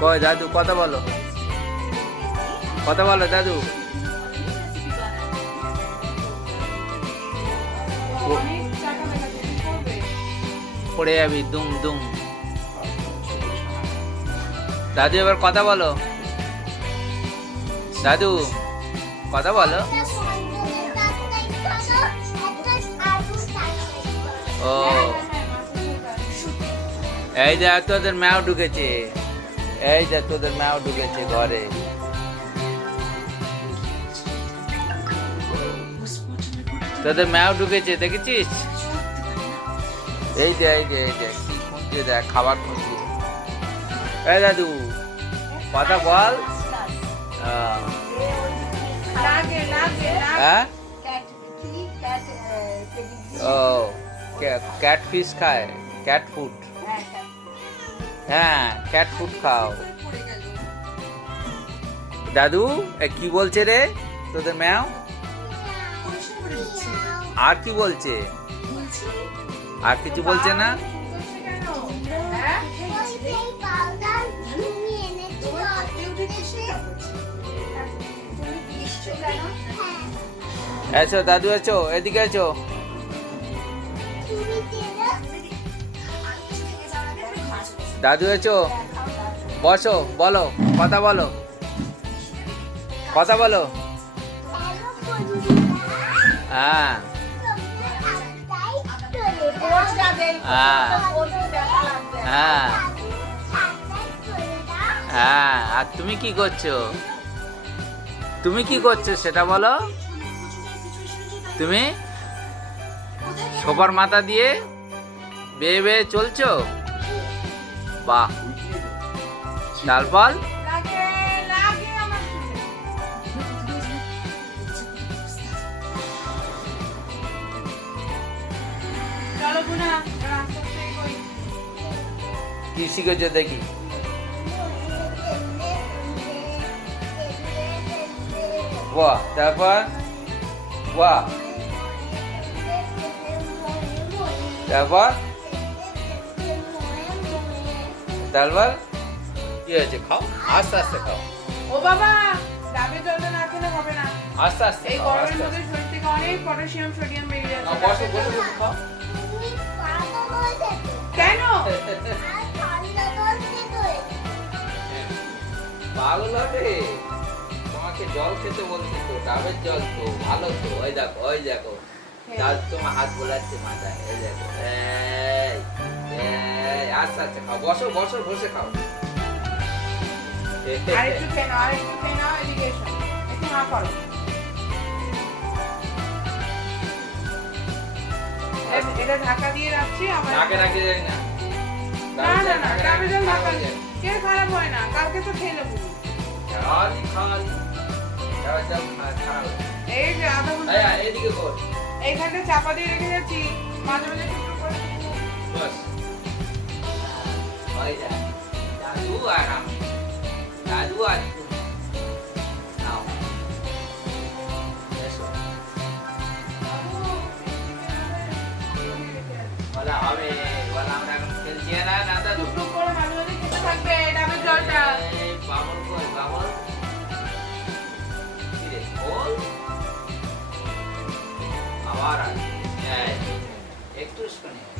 কই দাদু কথা বলো। কথা বলো দাদু পড়ে যাবি, দুম দুম। দাদু এবার কথা বলো। দাদু কথা বলো। ও। এই দেখ, তোদের ম্যাও ঢুকেছে। এই যে তোদের ম্যাও ঢুকেছে ঘরে। তোদের ম্যাও ঢুকেছে দেখেছিস? এই যে এই যে এই যে কি খুঁজছে দেখ খাবার খুঁজছে এই দাদু কথা বল। হ্যাঁ? ও ক্যাট ফিশ খায় ক্যাট ফুড হ্যাঁ ক্যাট ফুড খাও। দাদু কি বলছে রে? তোদের ম্যাও? আর কি বলছে? আর কিছু বলছে না? এসো, দাদু এসো, এদিকে এসো। দাদু এসো। বসো, বলো, কথা বলো। কথা বলো। হ্যাঁ। হ্যাঁ। হ্যাঁ আর তুমি কি করছ? তুমি কি করছ সেটা বলো। তুমি সোফার মাথা দিয়ে বেয়ে বেয়ে চলছো? বাহ তারপর কি শিখেছো দেখি। বাহ তারপর? বাহ। তারপর? তারপর কি হয়েছে খাও আস্তে আস্তে খাও ও বাবা ডাবের জলটা না খেলে হবে না। আস্তে আস্তে এই গরমের মধ্যে শরীর থেকে অনেক পটাশিয়াম সোডিয়াম বেরিয়ে যাচ্ছে বসো বসো বসো খাও। কেন? পাগল হবে। তোমাকে জল খেতে বলছি তো ডাবের জল তো ভালো তো। ওই দেখো ওই দেখো। তার তোমার হাত বোলাচ্ছে মাথায় এই দেখো। এই এই আস্তে আস্তে খাও বসো বসো বসে খাও। আর একটু খেয়ে নাও আর একটু খেয়ে নাও এদিকে এসো একটু হা করো এটা ঢাকা দিয়ে রাখছি আমার নাকে রাখি যাই না। না না না ডাবের জল ঢাকা কে খারাপ হয় না কালকে তো খেয়ে নেব। খালি খালি। ডাবের জল খা- খারাপ এই যে আধা ঘণ্টা। এই, এই, কর এইখানটা চাপা দিয়ে রেখে যাচ্ছি মাঝে মাঝে টুকরো করে বস। ওই দেখ দাদু আর আমি দাদু আর তুমি নাও বলা হবে বলা আমরা খেলছি না না দাদু করে মাঝে মাঝে খেতে থাকবে ডাবের জলটা এই কই বাবল কি রে বল আবার একটু শুনে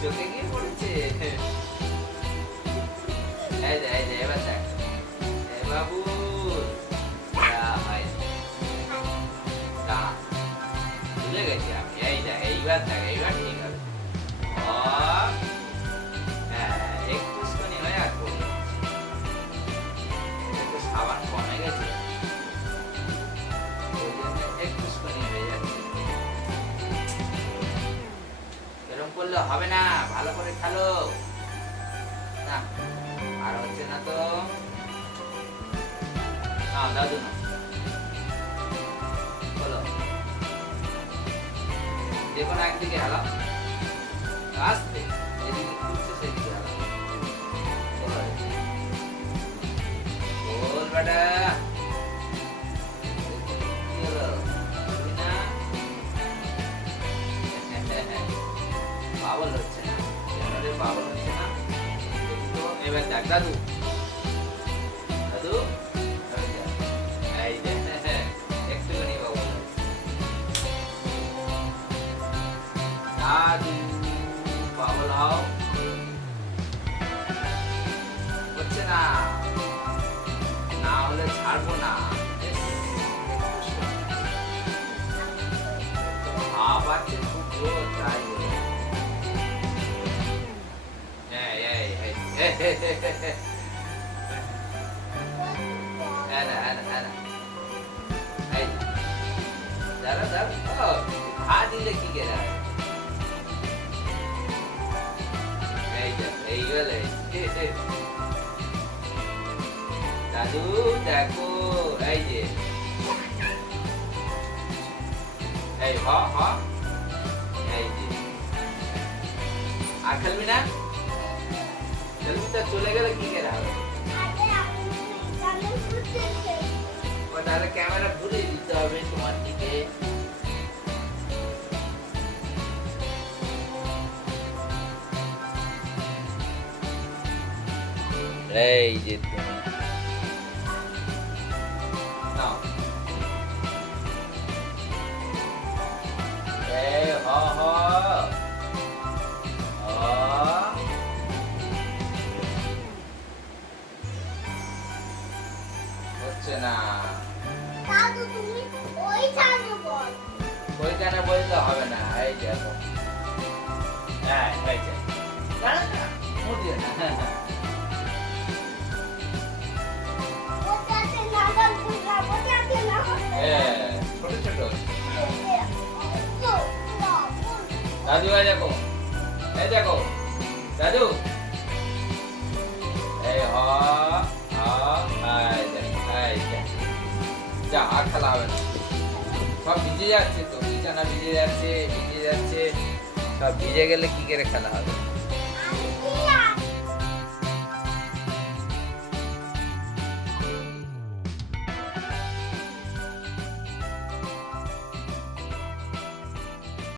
চোখে গিয়ে পড়েছে এবার দেখ বাবু হয় গেছি আমি এই যা এইবার দেখ এইবার হবে না, ভালো করে খেলো। না, আর হচ্ছে না তো দাদু না। বলো। কোনো একদিকে হেলা। আসতে এদিকে সেদিকে বেটা। দেখি তো, এবার দেখ দাদু দাদু এই যে, এই যে, একটুখানি পাগল হচ্ছে। দাদু পাগল হও হচ্ছে না না হলে ছাড়বো না আবার যে খুব জোর তাই বলে এই, এই, এই, এই, এই, এই। এই না, এই না, এই না। এই যে। দাঁড়া, দাঁড়া। ও, ঘা দিলে কি করে হয়? এই যে, এই গেলে। দাদু দেখো এই যে এই হ হ এই যে আর খেলবি না খেলবি তো চলে গেলে কি করে হবে ও তাহলে ক্যামেরা ঘুরে দিতে হবে তোমার দিকে এই যে তুমি হ্যাঁ হ্যাঁ হ্যাঁ হ্যাঁ, দাদু এই দেখো এই দেখো দাদু এই হ হ এই দেখ, এই দেখ। যা আর খেলা হবে না সব ভিজে যাচ্ছে তো বিছানা ভিজে যাচ্ছে ভিজে যাচ্ছে, সব ভিজে গেলে কি করে খেলা হবে?